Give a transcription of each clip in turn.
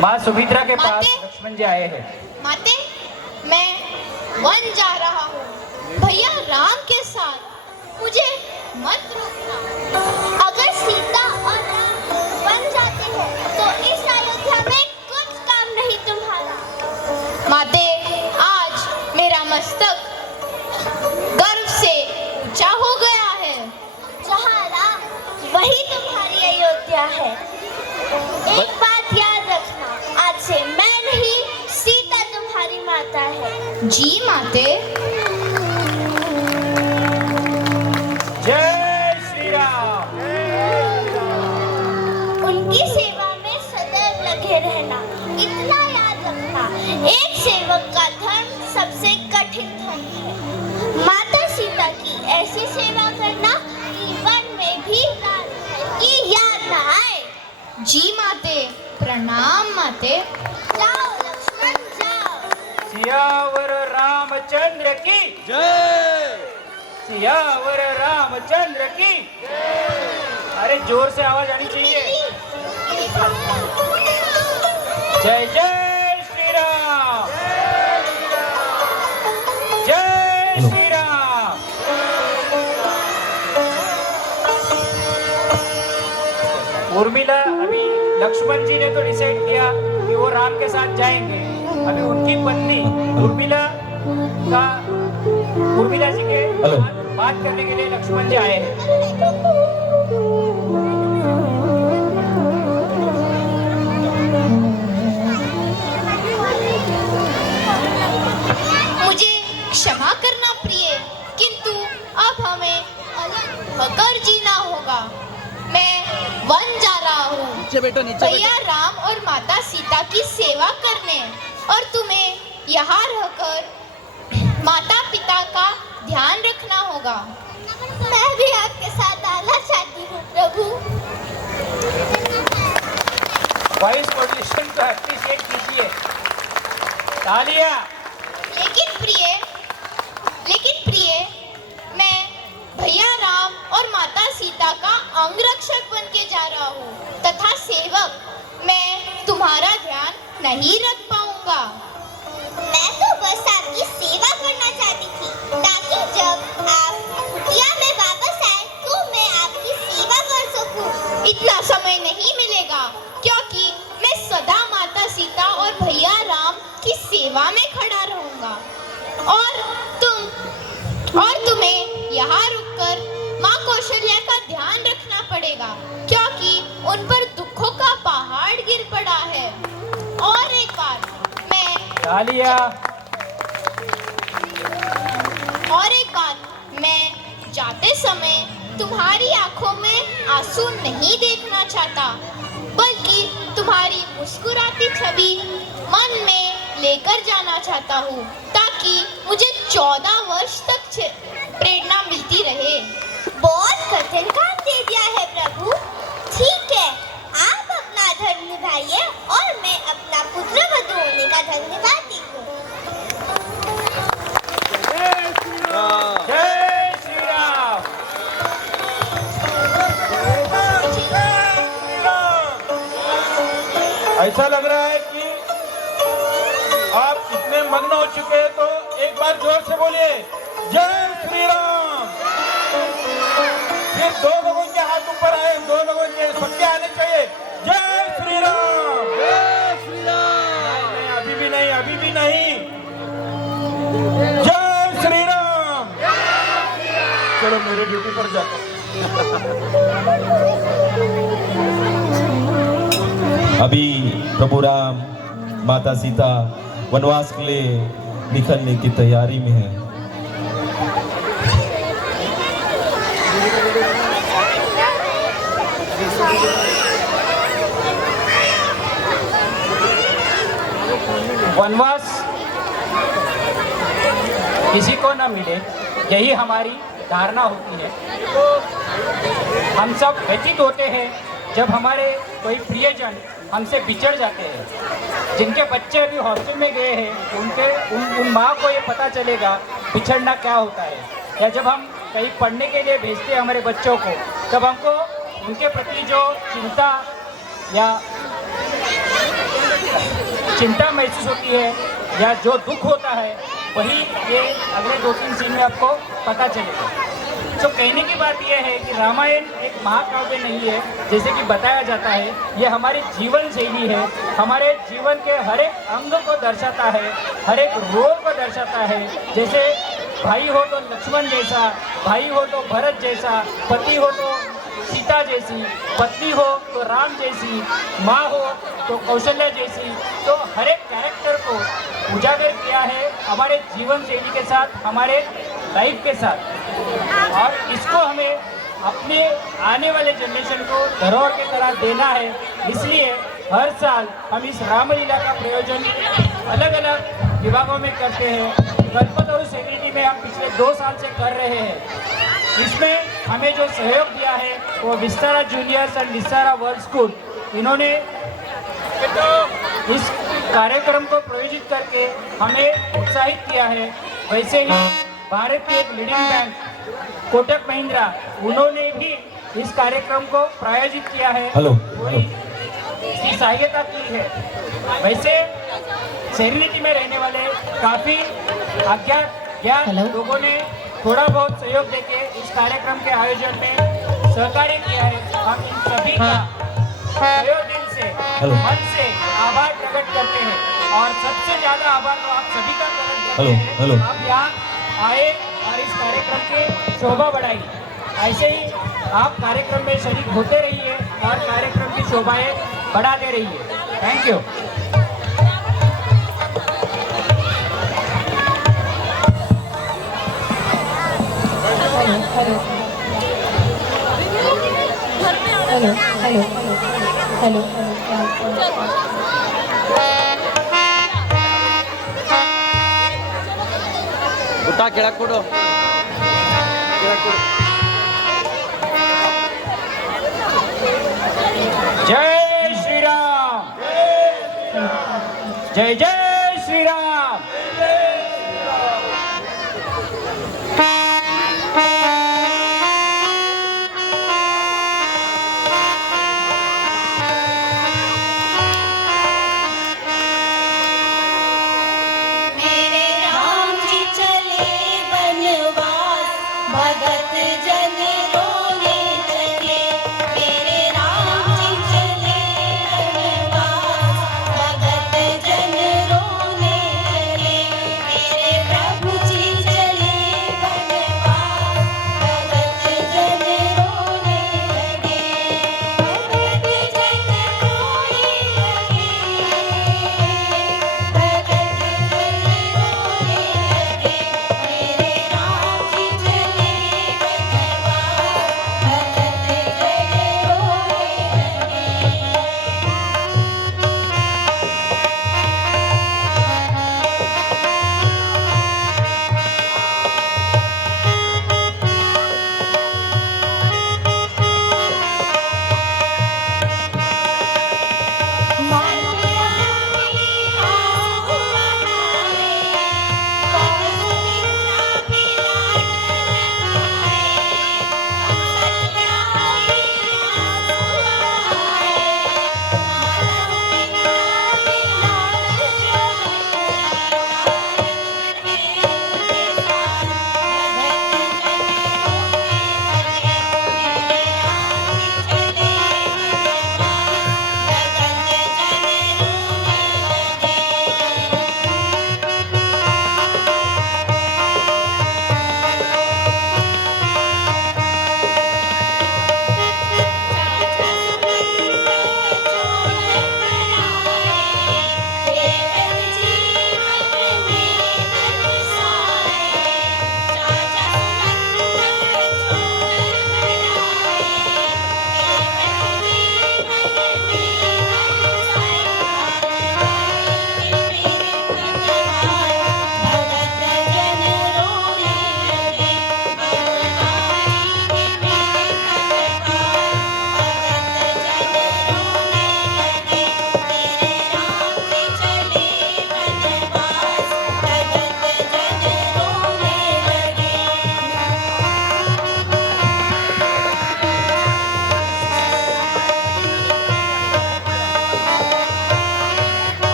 माँ सुमित्रा के पास लक्ष्मण जी आए हैं। माते, मैं वन जा रहा हूँ भैया राम के साथ, मुझे मत रोकना। अगर सीता और राम वन जाते हैं तो इस अयोध्या में कुछ काम नहीं तुम्हारा। माते, आज मेरा मस्तक गर्व से ऊंचा हो गया है। जहाँ राम वही तुम्हारी अयोध्या है। एक बात याद रखना, आज से मैं नहीं सीता तुम्हारी माता है। जी माते। जय श्री राम। उनकी सेवा में सदैव लगे रहना, इतना याद रखना। एक सेवक का धर्म सबसे कठिन धर्म है। माता सीता की ऐसी सेवा करना जीवन में भी की याद न आए। जी माते। प्रणाम माते। जाओ लक्ष्मण जाओ। सियावर रामचंद्र की जय। सियावर रामचंद्र की। अरे जोर से आवाज आनी चाहिए। जय जय श्री राम। जय श्री राम। उर्मिला, अभी लक्ष्मण जी ने तो डिसाइड किया कि वो राम के साथ जाएंगे। अभी उनकी पत्नी उर्मिला जी के बात करने के लिए लक्ष्मण जी आए हैं। मुझे क्षमा करना प्रिय, किंतु अब हमें अलग होकर जीना होगा। मैं वन जा रहा हूँ भैया राम और माता सीता की सेवा करने, और तुम्हें यहाँ रहकर माता पिता का ध्यान रखना होगा। मैं भी आपके साथ आना चाहती हूँ प्रभु। वॉइस मॉड्यूलेशन को अप्रिशिएट कीजिए। तालियां। लेकिन प्रिय, मैं भैया राम और माता सीता का अंगरक्षक बन के जा रहा हूँ तथा सेवक। मैं तुम्हारा ध्यान नहीं रख पाऊंगा। मैं तो बस आपकी सेवा करना चाहती थी, ताकि जब आप कुटिया में वापस आए तो मैं आपकी सेवा कर सकूं। इतना समय नहीं मिलेगा, क्योंकि मैं सदा माता सीता और भैया राम की सेवा में खड़ा रहूंगा। और तुम्हें यहाँ रुककर माँ कौशल्या का ध्यान रखना पड़ेगा, क्योंकि उन पर दुखों का पहाड़ गिर पड़ा है। और एक बात, मैं जाते समय तुम्हारी आंखों में आंसू नहीं देखना चाहता, बल्कि तुम्हारी मुस्कुराती छवि मन में लेकर जाना चाहता हूँ, ताकि मुझे 14 वर्ष तक प्रेरणा मिलती रहे। बहुत कठिन काम दे दिया है प्रभु। ठीक है, आप अपना धर्म निभाइए और मैं अपना पुत्रवधू होने का धर्म निभाती हूँ। जय श्री राम। ऐसा लग रहा है कि आप इतने मग्न हो चुके हैं, तो एक बार जोर से बोलिए जय श्री राम। फिर 2 लोगों के हाथ ऊपर आए, 2 लोगों के सबके आने चाहिए। जय श्री राम। जय श्री राम। नहीं, अभी भी नहीं। जय श्री राम। चलो मेरे ड्यूटी पर जाते। अभी प्रभु राम माता सीता वनवास के लिए निकलने की तैयारी में है। वनवास किसी को न मिले, यही हमारी धारणा होती है। हम सब व्यथित होते हैं जब हमारे कोई प्रियजन हमसे बिछड़ जाते हैं। जिनके बच्चे अभी हॉस्टल में गए हैं, उन माँ को ये पता चलेगा बिछड़ना क्या होता है। या जब हम कहीं पढ़ने के लिए भेजते हैं हमारे बच्चों को, तब हमको उनके प्रति जो चिंता या चिंता महसूस होती है या जो दुख होता है वही ये अगले 2-3 सीन में आपको पता चलेगा। तो कहने की बात यह है कि रामायण एक महाकाव्य नहीं है जैसे कि बताया जाता है, ये हमारी जीवन शैली है, हमारे जीवन के हर एक अंग को दर्शाता है, हर एक रोल को दर्शाता है। जैसे भाई हो तो लक्ष्मण जैसा, भाई हो तो भरत जैसा, पति हो तो सीता जैसी, पत्नी हो तो राम जैसी, माँ हो तो कौशल्या जैसी। तो हर एक कैरेक्टर को उजागर किया है हमारे जीवन शैली के साथ, हमारे लाइफ के साथ, और इसको हमें अपने आने वाले जनरेशन को धरोहर की तरह देना है। इसलिए हर साल हम इस रामलीला का प्रयोजन अलग अलग विभागों में करते हैं। कल्पतरु सेलिब्रिटी में हम पिछले 2 साल से कर रहे हैं। इसमें हमें जो सहयोग दिया है वो Vistara juniors and Vistara world school, इन्होंने इस कार्यक्रम को प्रायोजित करके हमें उत्साहित किया है। वैसे ही भारत के एक लीडिंग बैंक कोटक महिंद्रा, उन्होंने भी इस कार्यक्रम को प्रायोजित किया है, इसकी सहायता की है। वैसे सेरेनिटी में रहने वाले काफ़ी अज्ञात लोगों ने थोड़ा बहुत सहयोग देके इस कार्यक्रम के आयोजन में सहकार्य किया है। हम इन सभी का तहे दिल से, मन से आभार प्रकट करते हैं, और सबसे ज़्यादा आभार तो आप सभी का प्रकट करते हैं। आप यहाँ आए और इस कार्यक्रम की शोभा बढ़ाई। ऐसे ही आप कार्यक्रम में शरीक होते रहिए और कार्यक्रम की शोभाएं बढ़ाते रहिए। Thank you. हेलो ಊಟ ಕೆಳಗೆ ಕೊಡು जय श्री राम, जय जय श्री राम। मेरे राम जी चले बनवास, भगत जन रोने लगे। मेरे राम जी चले बनवास, भगत जन रोने लगे।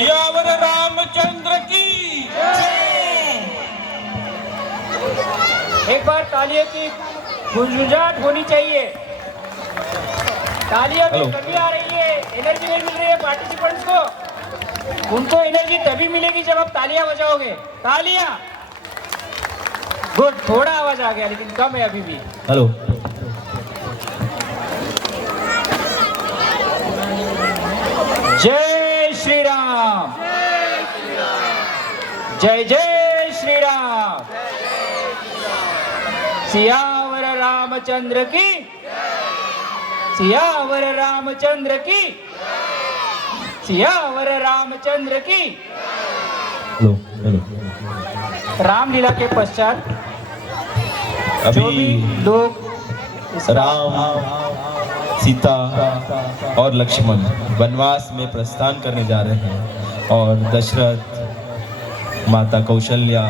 सियावर रामचंद्र की। एक बार तालियों की गुंजाट होनी चाहिए। तालियों की हेलो। कमी आ रही है, एनर्जी नहीं मिल रही है पार्टिसिपेंट्स को। उनको एनर्जी तभी मिलेगी जब आप तालियां बजाओगे। तालियां। गुड, थोड़ा आवाज आ गया लेकिन कम है अभी भी। हेलो। जय श्री राम। जय जय श्री राम। सियावर रामचंद्र की। सियावर रामचंद्र की। सियावर रामचंद्र की। Hello hello. रामलीला के पश्चात जो भी अभी लोग राम, सीता और लक्ष्मण वनवास में प्रस्थान करने जा रहे हैं और दशरथ, माता कौशल्या,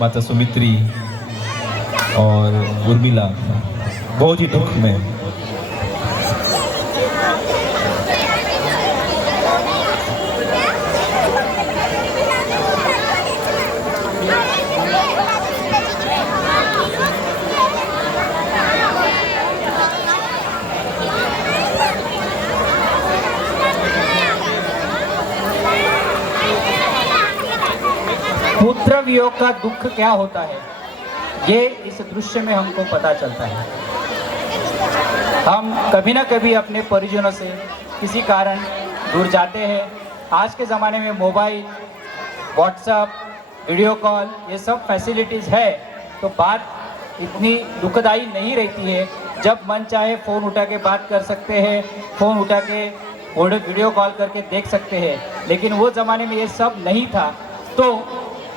माता सुमित्री और उर्मिला बहुत ही दुख में। पुत्र वियोग का दुख क्या होता है ये इस दृश्य में हमको पता चलता है। हम कभी ना कभी अपने परिजनों से किसी कारण दूर जाते हैं। आज के ज़माने में मोबाइल, व्हाट्सएप, वीडियो कॉल ये सब फैसिलिटीज़ है तो बात इतनी दुखदाई नहीं रहती है। जब मन चाहे फ़ोन उठा के बात कर सकते हैं, फ़ोन उठा के वीडियो कॉल करके देख सकते हैं। लेकिन वो ज़माने में ये सब नहीं था तो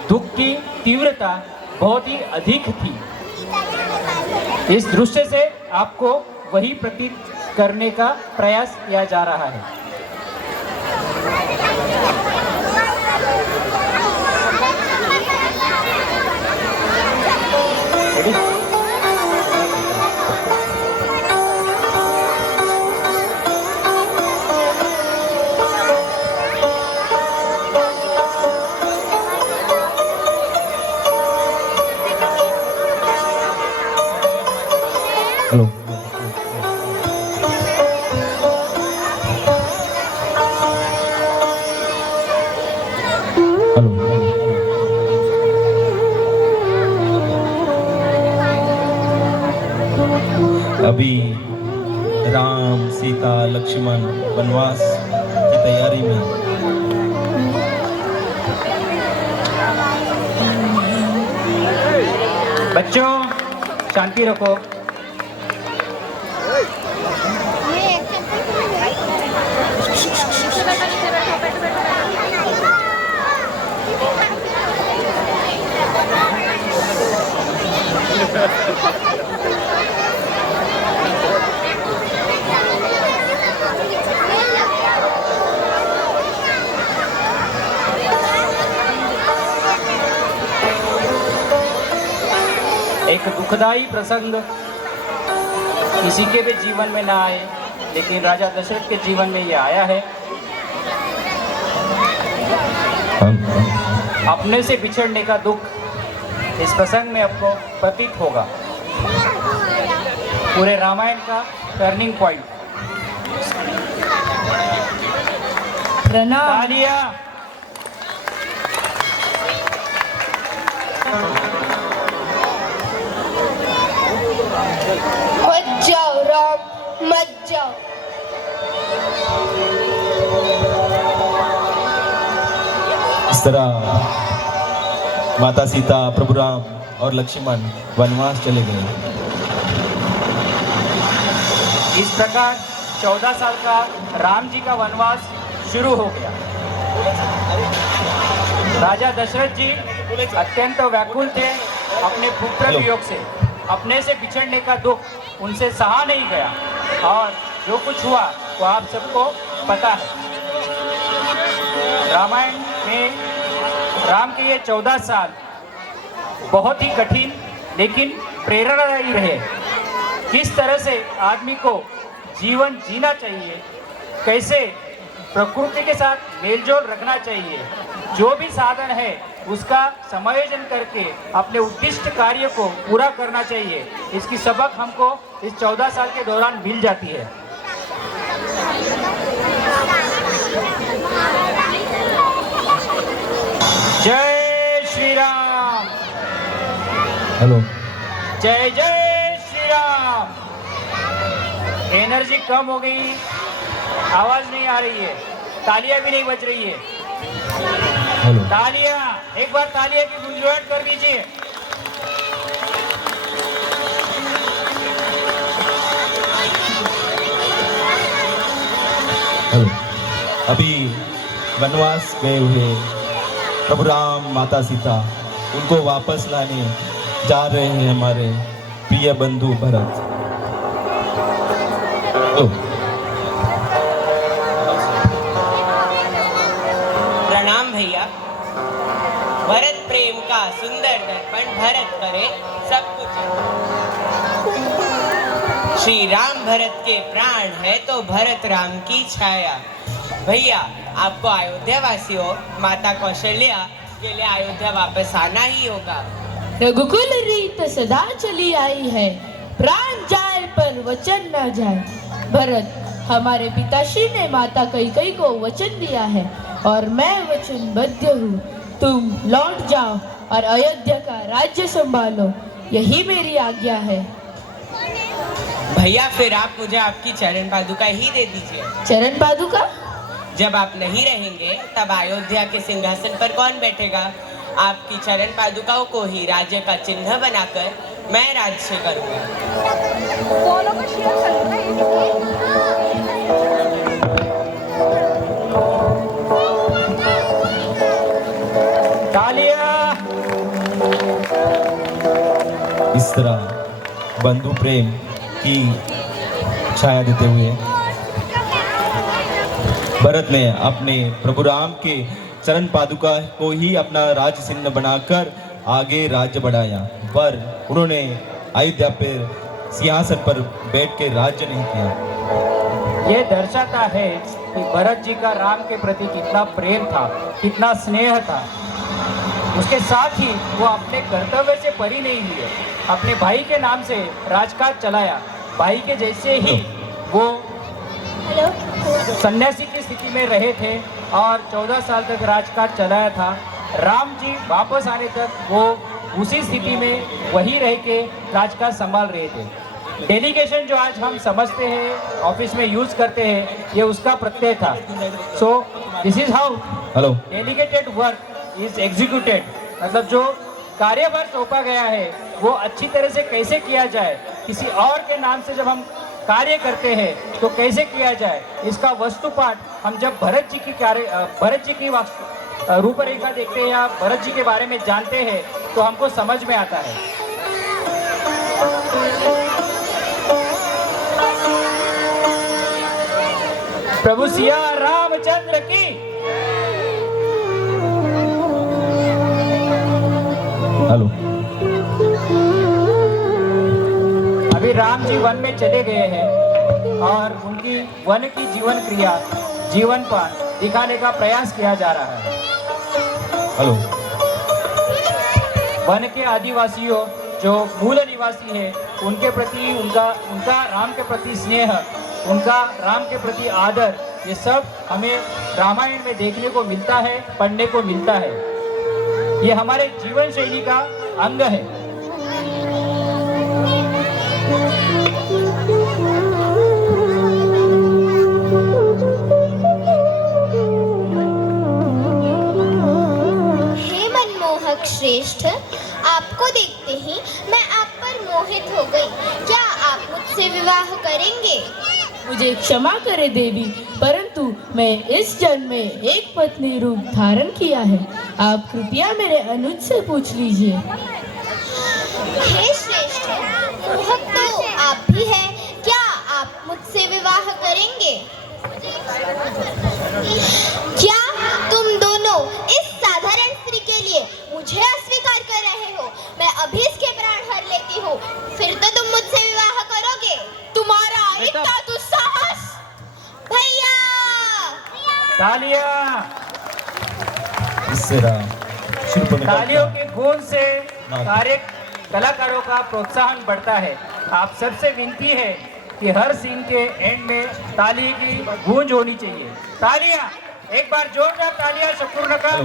दुख की तीव्रता बहुत ही अधिक थी। इस दृश्य से आपको वही प्रतीक करने का प्रयास किया जा रहा है। हेलो। हेलो। अभी राम, सीता, लक्ष्मण वनवास की तैयारी में। बच्चों शांति रखो। एक दुखदाई प्रसंग किसी के भी जीवन में ना आए लेकिन राजा दशरथ के जीवन में ये आया है। अपने से बिछड़ने का दुख इस प्रसंग में आपको प्रतीत होगा। पूरे रामायण का टर्निंग पॉइंट। प्रणाम। तालियां। मत जाओ राम, मत जाओ। इस तरह माता सीता, प्रभु राम और लक्ष्मण वनवास चले गए। इस प्रकार 14 साल का राम जी का वनवास शुरू हो गया। राजा दशरथ जी अत्यंत व्याकुल थे अपने पुत्र वियोग से। अपने से बिछड़ने का दुख उनसे सहा नहीं गया और जो कुछ हुआ वो आप सबको पता है। रामायण में राम के ये 14 साल बहुत ही कठिन लेकिन प्रेरणादायी रहे। किस तरह से आदमी को जीवन जीना चाहिए, कैसे प्रकृति के साथ मेलजोल रखना चाहिए। जो भी साधन है उसका समायोजन करके अपने उद्दिष्ट कार्य को पूरा करना चाहिए। इसकी सबक हमको इस 14 साल के दौरान मिल जाती है। जय श्री राम। हेलो। जय जय श्री राम। एनर्जी कम हो गई, आवाज नहीं आ रही है, तालियां भी नहीं बज रही है। हेलो। तालियां, एक बार तालियां की गुंजवाहट कर दीजिए। हेलो। अभी वनवास गए हुए प्रभु राम माता सीता, उनको वापस लाने जा रहे हैं हमारे प्रिय बंधु भरत। प्रणाम भैया। भरत प्रेम का सुंदर दर्पण भरत करे सब कुछ। श्री राम भरत के प्राण है तो भरत राम की छाया। भैया, आपको अयोध्या वासियों माता कौशल्या के लिए अयोध्या वापस आना ही होगा। रघुकुल रीत सदा चली आई है, प्राण जाए पर वचन न जाए। भरत, हमारे पिताश्री ने माता कैकेयी को वचन दिया है और मैं वचनबद्ध हूँ। तुम लौट जाओ और अयोध्या का राज्य संभालो, यही मेरी आज्ञा है। भैया, फिर आप मुझे आपकी चरण पादुका ही दे दीजिए। चरण पादुका? जब आप नहीं रहेंगे तब अयोध्या के सिंहासन पर कौन बैठेगा? आपकी चरण पादुकाओं को ही राज्य का चिन्ह बनाकर मैं राज्य करूंगा। तालियां। इस तरह बंधु प्रेम की छाया देते हुए भरत ने अपने प्रभु राम के चरण पादुका को ही अपना राज चिन्ह बनाकर आगे राज्य बढ़ाया, पर उन्होंने अयोध्या पर सिंहासन पर बैठ के राज्य नहीं किया। ये दर्शाता है कि भरत जी का राम के प्रति कितना प्रेम था, कितना स्नेह था। उसके साथ ही वो अपने कर्तव्य से परी नहीं हुए, अपने भाई के नाम से राजकाज चलाया। भाई के जैसे ही वो सन्यासी की स्थिति में रहे थे और 14 साल तक राजकाज चलाया था। राम जी वापस आने तक वो उसी स्थिति में वही रह के राजकाज संभाल रहे थे। डेलीगेशन जो आज हम समझते हैं, ऑफिस में यूज करते हैं, ये उसका प्रत्यय था। So this is how delegated work is executed. मतलब जो कार्यभार सौंपा गया है वो अच्छी तरह से कैसे किया जाए, किसी और के नाम से जब हम कार्य करते हैं तो कैसे किया जाए, इसका वस्तुपाठ हम जब भरत जी की रूपरेखा देखते हैं या भरत जी के बारे में जानते हैं तो हमको समझ में आता है। प्रभु सिया रामचंद्र की। हेलो। अभी राम जी वन में चले गए हैं और उनकी वन की जीवन क्रिया, जीवन पान दिखाने का प्रयास किया जा रहा है। हेलो। वन के आदिवासियों जो मूल निवासी है उनके प्रति उनका राम के प्रति स्नेह, उनका राम के प्रति आदर, ये सब हमें रामायण में देखने को मिलता है, पढ़ने को मिलता है। ये हमारे जीवन शैली का अंग है। हे मनमोहक श्रेष्ठ, आपको देखते ही मैं आप पर मोहित हो गई। क्या आप मुझसे विवाह करेंगे? मुझे क्षमा करे देवी, परंतु मैं इस जन्म में एक पत्नी रूप धारण किया है। आप कृपया मेरे अनुज से पूछ लीजिए। हे श्रेष्ठ, मोहक तो आप भी हैं। क्या आप मुझसे विवाह करेंगे? क्या तुम दोनों इस साधारण स्त्री के लिए मुझे अस्वीकार कर रहे हो? मैं अभी इसके प्राण हर लेती हूँ, फिर तो तुम मुझसे विवाह करोगे। तुम्हारा इतना दुस्साहस! भैया! तालियां। इससे शिल्प तालियों के गूंज से नाटक। कार्य कलाकारों का प्रोत्साहन बढ़ता है। आप सबसे विनती है कि हर सीन के एंड में ताली की गूंज होनी चाहिए। तालियां, एक बार जोरदार तालियां शकुर नगर।